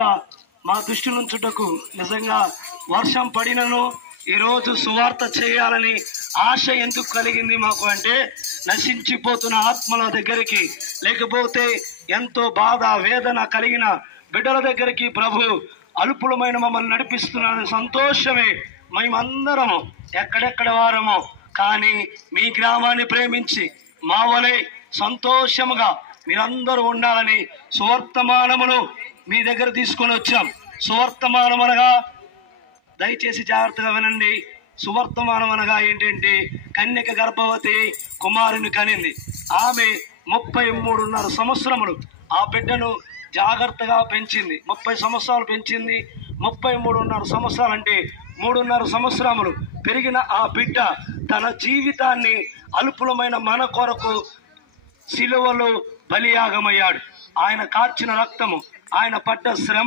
మా దృష్టి నుంచుటకు నిజంగా వర్షం పడినను ఈరోజు సువార్త చేయాలని ఆశ ఎందుకు కలిగింది మాకు అంటే, నశించిపోతున్న ఆత్మల దగ్గరికి, లేకపోతే ఎంతో బాధ వేదన కలిగిన బిడ్డల దగ్గరికి ప్రభు అల్పులమైన మమ్మల్ని నడిపిస్తున్న సంతోషమే. మేమందరము ఎక్కడెక్కడ వారము, కానీ మీ గ్రామాన్ని ప్రేమించి మా వలె సంతోషముగా మీరందరూ ఉండాలని సువర్తమానమును మీ దగ్గర తీసుకొని వచ్చాం. సువర్తమానం అనగా, దయచేసి జాగ్రత్తగా వినండి, సువర్తమానం అనగా ఏంటంటే, కన్యక గర్భవతి కుమారుని కనింది. ఆమె 33.5 సంవత్సరములు ఆ బిడ్డను జాగ్రత్తగా పెంచింది. 30 సంవత్సరాలు పెంచింది. 33.5 సంవత్సరాలు అంటే 3.5 సంవత్సరములు పెరిగిన ఆ బిడ్డ తన జీవితాన్ని అల్పులమైన మన కొరకు సిలువలో బలియాగమయ్యాడు. ఆయన కార్చిన రక్తము, ఆయన పడ్డ శ్రమ,